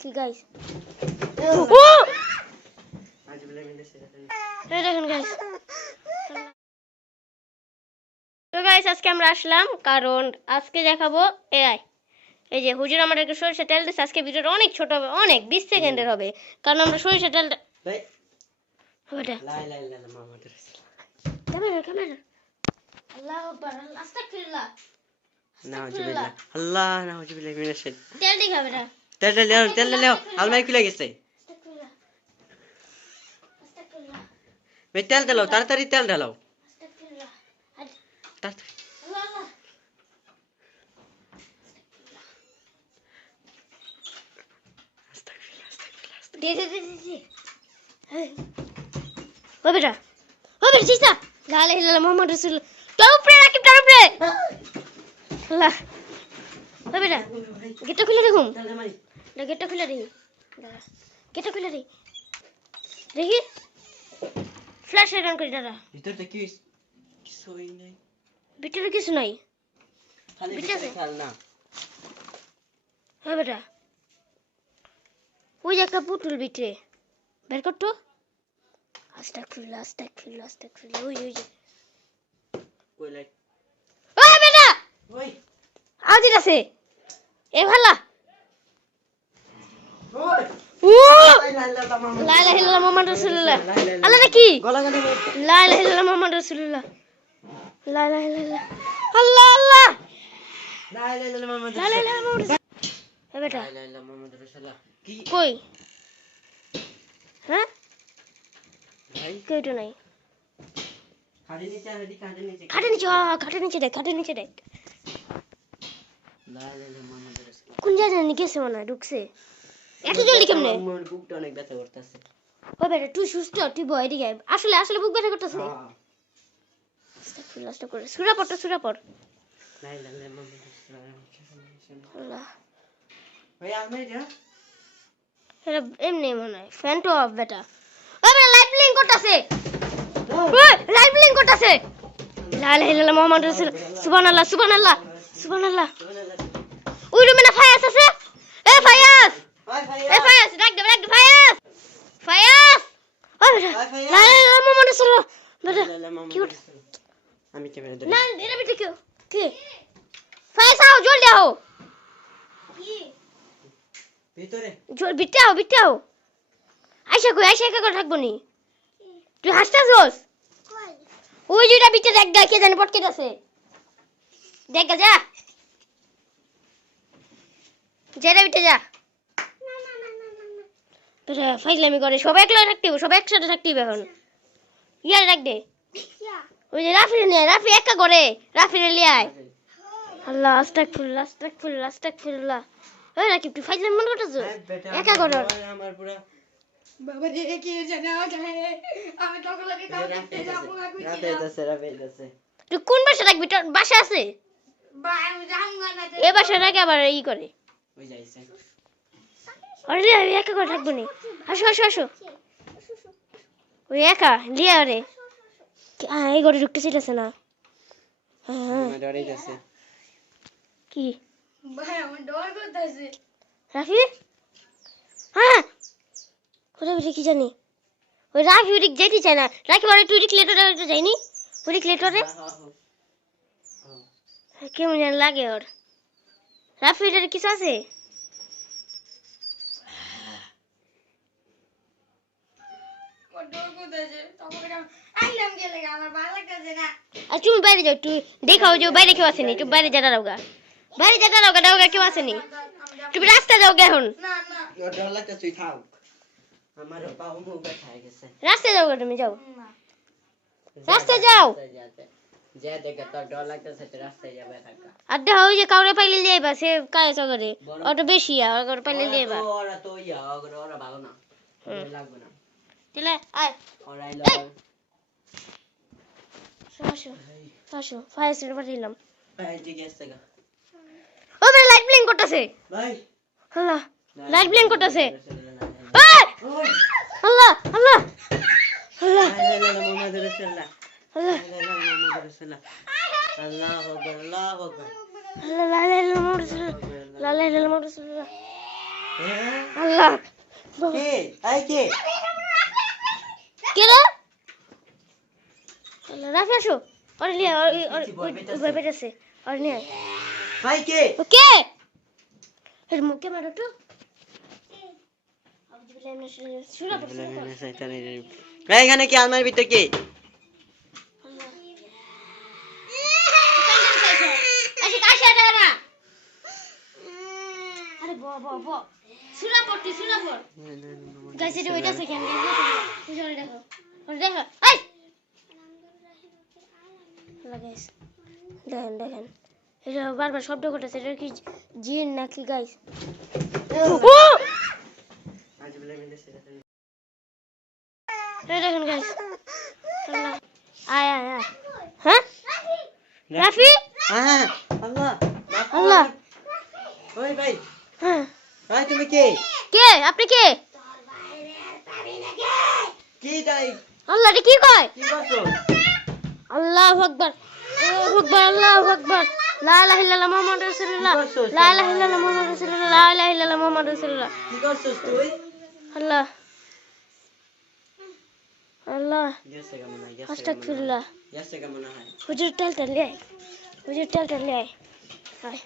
কি গাইস ও! ও আজ বলে মিলে সেটা এই দেখুন গাইস তো গাইস আজকে আমরা আসলাম কারণ আজকে দেখাবো এআই এই যে হুজুর আমাদেরকে সরিষা তেল দিচ্ছে আজকে ভিডিওটা অনেক ছোট হবে অনেক বিশ সেকেন্ডের হবে। কারণ আমরা সরিষা তেল ভাই। ওটা লা ইলাহা ইল্লাল্লাহ মুহাম্মাদুর রাসূলুল্লাহ ক্যামেরা ক্যামেরা। আল্লাহ আস্তাগফিরুল্লাহ। নাউজুবিল্লাহ আল্লাহ নাউজুবিল্লাহ মিনাশ শাইতানির তেল দিখা বেটা তেল তেল লেও তেল লেও আলমারি খুলে গেছে। আস্তাগফিরুল্লাহ আস্তাগফিরুল্লাহ তেল ঢালাও তাড়াতাড়ি তেল ঢালাও। আস্তাগফিরুল্লাহ আজ তাড়াতাড়ি। আল্লাহ আল্লাহ আস্তাগফিরুল্লাহ, আস্তাগফিরুল্লাহ, আস্তাগফিরুল্লাহ। দে দে দে দে দে ও বেটা ও বেটা চিস্তা। লা ইলাহা ইল্লাল্লাহ মুহাম্মাদুর তোর উপরে রাকিব তোর উপরে। আল্লাহ ও বেটা গেটটা খুলে দেখুন মারি। গেটটা খুলে দেখি গেটটা খুলে দেখি দেখি ফ্ল্যাশ অন করি দাঁড়া ভিতরটা কি? কিছুই নাই। ভিতরে কিছু নাই খালি ভিতরে? খেল না। ও বেটা ওই একটা পুতুল ভিতরে বের কর তো আস্তাগফিরুল্লাহ আস্তাগফিরুল্লাহ আস্তাগফিরুল্লাহ ওই ওই যে কই লাইট? আজির আছে এ ভালা কই? হ্যাঁ? কেউটা নাই? খাটের নিচে এদিকে খাটের নিচে খাটের দেখ খাটের নিচে দেখ। কোন জায়গায় গেছে মনে হয়? ঢুকছে। জলদি কেমনে? বুকটা অনেক ব্যথা করতেছে। ও বেটা তুই সুস্থ তুই বয় এদিকে আসলে আসলে বুক ব্যথা করতেছে। হ্যাঁ। আস্তাগফিরুল্লাহ সুরা সুরা পড়। এমনি মনে হয়। ফ্যান তো অফ বেটা ও বেটা লাইভ লিঙ্ক করতেছে লাইভ লিঙ্ক করতেছে। ওই রুমে না ফায়াস আছে? এ ফায়াস! ভাই ভাই এ ফায়াস ডাক দে ডাক দে ফায়াস! ফায়াস! ও বেটা লা ইলাহা ইল্লাল্লাহ মুহাম্মাদুর বেটা কি উঠ আমি ক্যামেরা ধরি না এটা বেটা কেউ কি? ফায়াস আও জলদি আও। ভিতরে। জল বিটে আও বিটে কই আইসা একা থাকব নি? তুই হাসতাছস? ওই যেটা বিটে দেখ গা কে জানে পটকে আছে দেখ গা যা যেটা বিটে যা। তোরা ফাইজলামি করে সবাই একলা থাকতে হবে সবাই একসাথে থাকতে হবে এখন। ইয়ার ডাক দে। ওই যে রাফি নিয়ে রাফি একা করে রাফি রে লিয়ে আয়। আল্লাহ আস্তাগফিরুল্লাহ আস্তাগফিরুল্লাহ আস্তাগফিরুল্লাহ। ওই রাকিব তুই ফাইজলামি মনে করতেছ হ্যাঁ, বেটা, একা করো। আমার পুরা বাবা রে কি জানা জানে আমি তখন লাগে কাউ দেখতে যাব না রাতে যাচ্ছে রাতে যাচ্ছে তুই কোন বাসা রাখবি তোর বাসা আছে? এ বাসা রাখে আবার ই করে? ওই যাইছে আরে আমি একা করে থাকব নি? আসো আসো আসো। ওই একা লিয়া রে এই ঘরে ঢুকতে চাইতেছে না। হ্যাঁ, কি? রাফি? হ্যাঁ। কোথায় বেটে কি জানি? ওই রাফি ওদিক যেতে চায় না। রাখি বারে তুই রিক্লেটরে যাইনি? ওই রিক্লেটরে কেমন যেন লাগে ওর। রাফি এটার কিছু আছে? আর তুমি বাইরে যাও তুই দেখাও যে বাইরে কেউ আসেনি। তুমি বাইরে যা দাঁড়াওগা বাইরে যা দাঁড়াওগা দাঁড়াওগা কেউ আসেনি? তুমি রাস্তা যাও এখন। না না ওর ডর লাগছে তুই থাক আমার পা মুখ ব্যথা হয়ে গেছে রাস্তা যাও তুমি যাও রাস্তায় যাও। রাস্তায়। যে দেখে তোর ডর লাগতেছে রাস্তায় যাবে থাকা আর দেখো ওই যে কাউরে পাইলে লিয়ে বা সে কায়ে চগরে ওটা বেশি আর ওর পাইলে লিয়ে বা ওরা তো- ইয়া ওরা ওরা ভালো না লাগবে না তাহলে আয় ওরা এলো আসো আসো ফায়ার স্টেশন পাঠিয়ে ভাই ঠিক আছে। ও মানে লাইট ব্লিং করতেছে ভাই আল্লাহ লাইট ব্লিং করতেছে আল্লাহ আল্লাহ আল্লাহ আল্লাহ হ্যাঁ? রাফি আসো নিয়ে ভাই কে কে এর মুখে মারো তো এখানে কি আমার ভিতর কি দেখেন দেখেন এটা বারবার শব্দ করতেছে এটা কি জিন নাকি গাইস ও দেখেন গাইস আয় আয় আয় হ্যাঁ রাফি হ্যাঁ আল্লাহ কে কয় কি করছ আল্লাহু আকবার আল্লাহু আকবার আল্লাহু আকবার লা ইলাহা ইল্লাল্লাহ মুহাম্মাদুর? লা ইলাহা ইল্লাল্লাহ মুহাম্মাদুর রাসূলুল্লাহ লা ইলাহা ইল্লাল্লাহ মুহাম্মাদুর রাসূলুল্লাহ তুই আল্লাহ। আল্লাহ। হয় আস্তাগফিরুল্লাহ হয় হুজুর তেল তেল লে হুজুর তেল তেল লে আয়।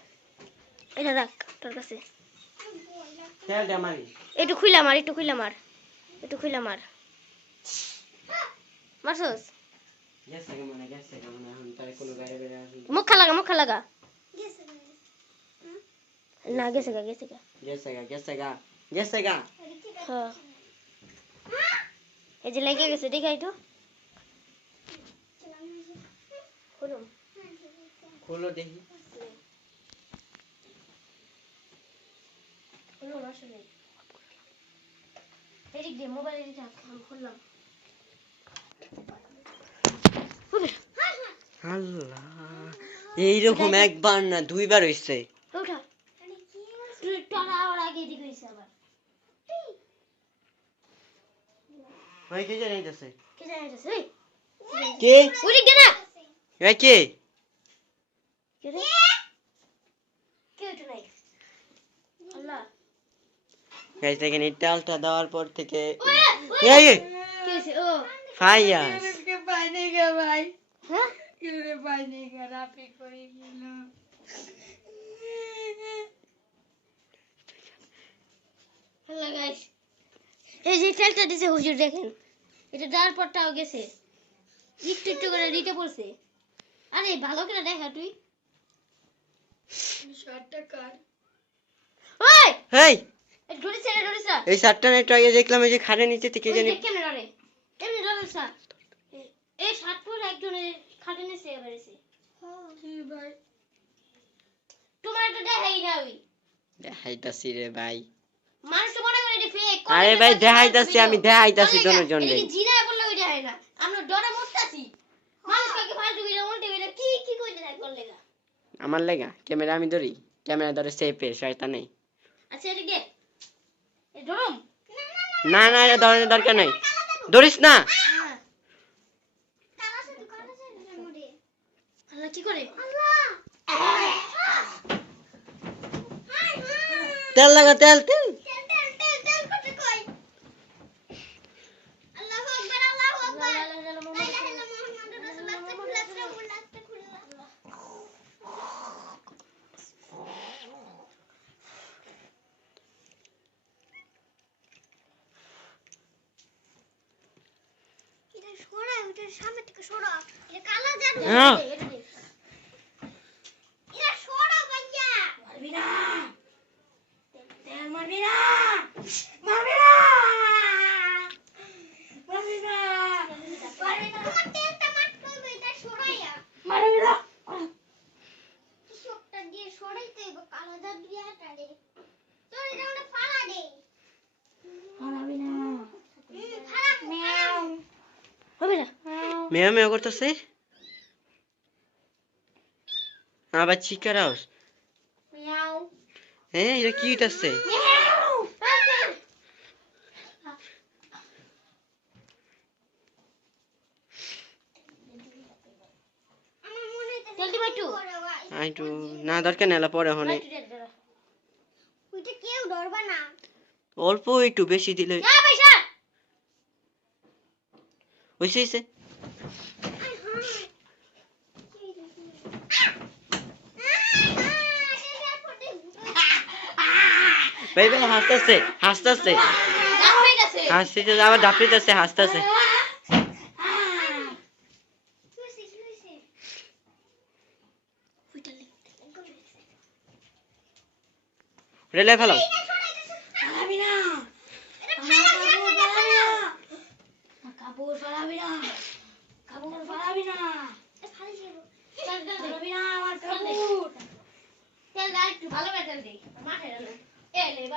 এটা রাখ তোর কাছে। তেল দে আমারি একটু খুইলা মার একটু খুইলা মার। একটু খুইলা মার। মারছস? হয় হয় মুখা লাগা মুখা লাগা। না গেছে গা গেছে গা গেছে গা। গেছে গা গেছে গা হ্যাঁ। এই যে লেগে গেছে দেখাই তো। খুলুম খোলো দেখি। খুলুম আসলে। এদিক দিয়ে মোবাইল এদিক আমি খুললাম। আল্লাহ এইরকম একবার না দুইবার হইছে উঠা তুই টানা আর আগে এদিকে হয়েছে আবার ভাই কে জানাইতেছে কে জানাইতেছে কে উড়ি গেনা ভাই কে কে কে তো নাই আল্লাহ গাইস দেখেন এই টালটা দেওয়ার পর থেকে এই কেছে ও ফায়াস কে পানি গে ভাই হ্যাঁ কে পানি গে রাপি করে গেল হ্যালো গাইস এই রিটেলটা দিছে হুজুর দেখেন। এটা দেওয়ার পরটাও গেছে। একটু একটু করে দিতে পড়ছে আরে ভালো করে দেখা তুই। দেখলাম যে খাটের নিচে এই নিচে তোমার দেখাই দেখাইতাছি রে ভাই। মানুষ মনে করে এটা ফেক আরে ভাই দেখাইতাছি আমি দেখাইতাছি দুজন রে জিনা বললে ওইটা হয় না। আমরা ডরে মরতাছি। মানুষ কাকে ফালতু বিরা উল্টে বিরা কি কি কইতে থাকে করলে আমার লেগা? ক্যামেরা আমি ধরি? ক্যামেরা ধরে নেই আচ্ছা এটা কে? এ ধরুম না না এটা ধরনের দরকার নাই। ধরিস না। কি করে? তেল লাগা তেল তেল। সামনে থেকে সরা। এটা কালা জাদু। এটা সরা ভাইয়া মারবি না। তেল মারবি না। মারবি না। মারবি না। মারবি না। তোমার তেলটা মাট করবে এটা সরাইয়া। মারবি না। কৃষকটা দিয়ে সরাইতে কালো জাদু ইয়াটা রে। তোর এটা আমরা ফালা দে মারবি না ফালা মিয়াও মারবি না মেয়া মেয়া করতেছে আবার চিকার হাউস হ্যাঁ এটা কি হইতাছে মিয়াও আমার হইতাছে তেল দিবা একটু? বড় ভাই আমি একটু না দরকার নেলা পরে হনে অল্প একটু বেশি দিলে হয়েছে হয়েছে ভাই হাসতেছে হাসতেছে। হাসতেছে আবার ডাপিতেছে হাসতেছে। রেলে ফেলাও পালাবি না কাপড় পালাবি না কাপড় পালাবি না পালাবি না আমার কাপড় তেল দাও একটু ভালো করে তেল দিই মাঠে রান্না এ লে, এবার বেশি না হ্যালো আইসে কান্দাছে দেখে মেরে, দেখে মেরে, দেখে মেরে। আল্লাহ হ্যাঁ বেটা ধরে যা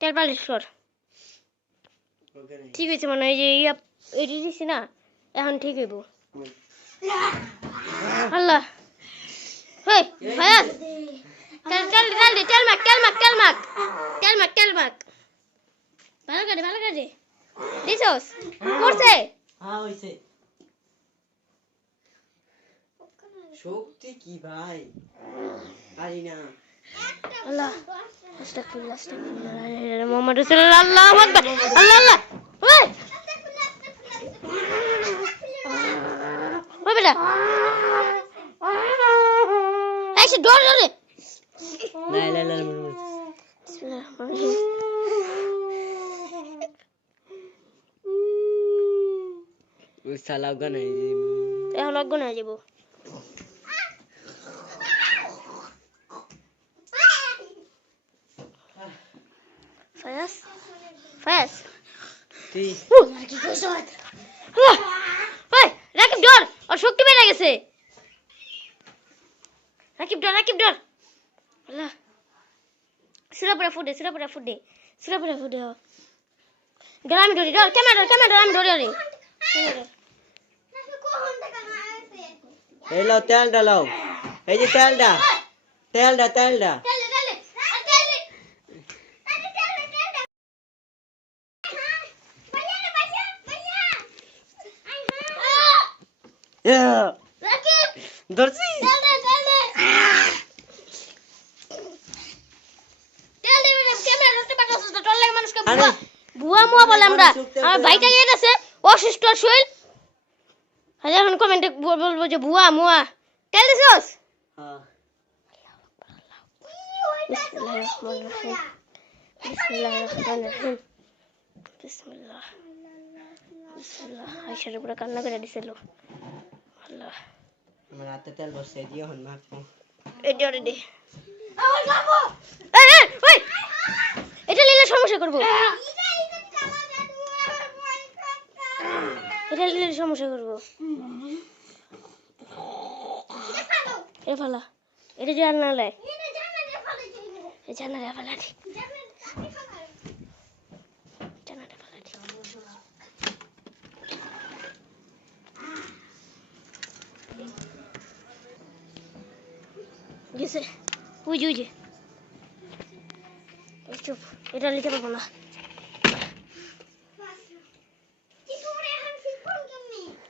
তেল দিয়ে কর তুই তেল পালিশ কর ঠিক হয়েছে মনে হয় যে এটি দিছি না এখন ঠিক হইব। আল্লাহ। হেই তেল তেল তেল দে তেল মাখ তেল মাখ তেল মাখ। ভালো করে ভালো করে দিছস? করছে? হ্যাঁ হয়েছে শক্তি কি ভাই? পারি না। আল্লাহ আস্তাগফিরুল্লাহ আস্তাগফিরুল্লাহ লা ইলাহা রাসূলুল্লাহ আল্লাহু আকবার আল্লাহ আল্লাহ ওই ওই বেটা সে ডর ডরে না না না ওই সালাও গান এখন অজ্ঞ হয়ে যাব ফায়াস ফায়াস তুই কি কইছ ওই রাকিব ডর ওর শক্তি বেড়ে গেছে রাকিব ডর রাকিব ডর আল্লাহ সুরাপুরা ফুটে সুরাপুরা ফুটে সুরাপুরা ফুটে ডর আমি ডরি ডর কেমন ডর কেমন ডর আমি ডরি ডরি এই লাও তেলটা লাও এই যে তেলটা তেলটা তেলটা রাকিব ধরছি তেল দে তেল দে তেল দে মানে ক্যামেরা ধরতে পারছিস না তোর লাগে মানুষকে আরে। বুয়া বুয়া মুয়া বলে আমরা। আমার ভাইটা গিয়ে আছে অসুস্থ শরীর আর এখন কমেন্টে বলব যে বুয়া মুয়া। তেল দিছস? হ্যাঁ। বিসমিল্লাহ। বিসমিল্লাহ। আয়সার উপরে কান্না করে দিছিল। হাতে তেল বসে দিও হন মাখবো এই ওই এটা নিলে সমস্যা করব এটা নিলে সমস্যা করব এটা ফালা এটা জানা লাই এটা জানা লাই ফালা দি জানাটা ফালা দি গেছে ওই যে ওই যে চুপ এটা নিতে পারব না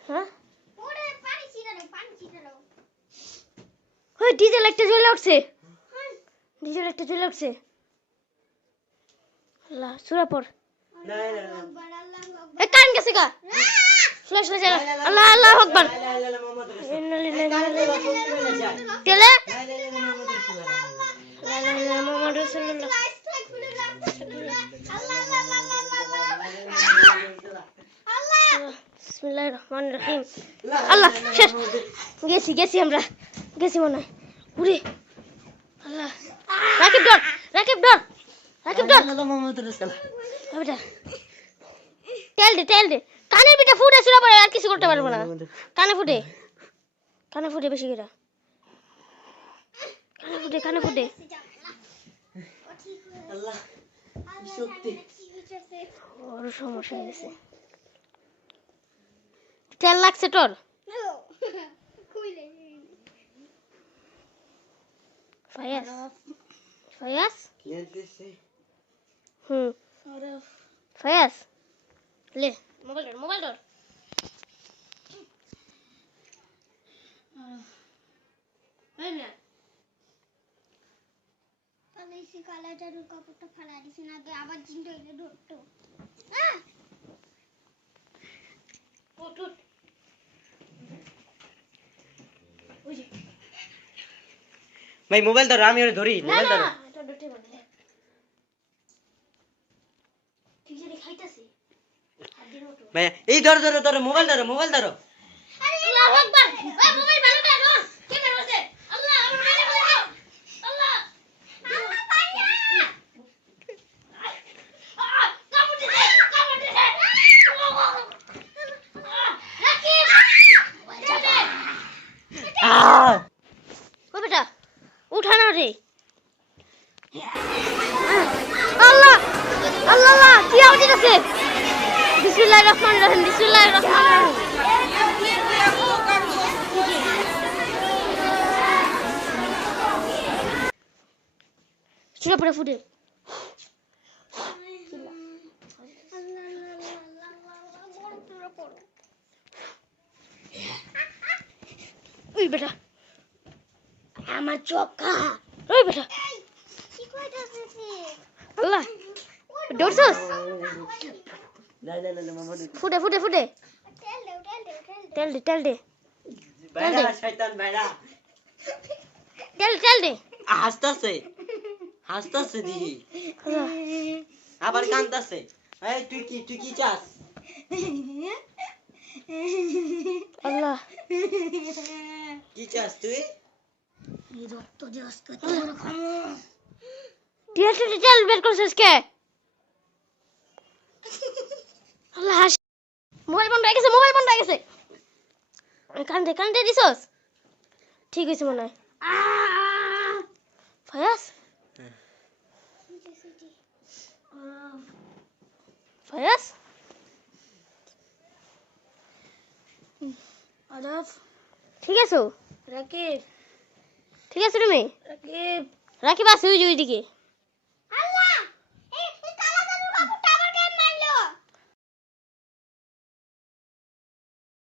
হ্যাঁ ডিজেল একটা জ্বলে উঠছে ডিজেল একটা জ্বলে উঠছে আল্লাহ সুরা পর না না না এ কান গেছে গা ফ্ল্যাশ লাইট আল্লাহ আল্লাহ আকবার তেলে আল্লাহ শেষ। গেছি গেছি আমরা। গেছি মনে হয়। উড়ে। আল্লাহ। রাকিব ডর রাকিব ডর রাকিব ডর মুহাম্মাদুর তেল দে তেল দে। কানের পিঠে ফুটে শুনে পড়ে আর কিছু করতে পারব না। কানে ফুটে। কানে ফুটে বেশি করে। কানে ফুটে। কানে ফুটে বড় সমস্যা হয়ে গেছে। তেল লাগছে তোর? ফায়াস ফায়াস হুম। ফায়াস লে মোবাইল ধর মোবাইল ধর। এই নে। কাপড়টা ফালা দিছি না আবার জিনটা এলে ধরতো। ভাই মোবাইল ধরো আমি ওরে ধরি মোবাইল ধরো এটা। ভাই এই ধরো ধরো ধরো মোবাইল ধরো মোবাইল ধরো আল্লাহু আকবার। ওই মোবাইল ভালো করে ধর। কে বের হচ্ছে? আল্লাহ, আমার মোবাইলে বলে দাও। আল্লাহ। আহ, কামড় দিছে, কামড় দিছে। আহ, রাকিব, ছেড়ে দে। আহ ও বেটা উঠা রে। আল্লাহ আল্লাহ আল্লাহ, কি আওয়াজ আছে বিসমিল্লাহির রহমানির রহিম বিসমিল্লাহির রহমানির রহিম। ফুটে ওই বেটা চোখা। ওই বেটা। আল্লাহ ডরছস না না না না মামা ধরো। ফুটে ফুটে ফুটে। তেল দে তেল দে শয়তান বাইরা তেল তেল দে। হাসতাছে হাসতাছে দিদি আবার কান্দাছে। এই তুই কি তুই কি চাস? আল্লাহ। কি চাস তুই? তেল তেল বের করছিস কে? আল্লাহ হাস। মোবাইল বন্ধ হয়ে গেছে মোবাইল বন্ধ হয়ে গেছে। কান্দে কান্দে দিছস? ঠিক হয়েছে মনে হয়। ফায়াস ফায়াস আদাব। ঠিক আছো? রাকিব। ঠিক আছে তুমি রাকিব রাখিব আছে ওই ওইদিকে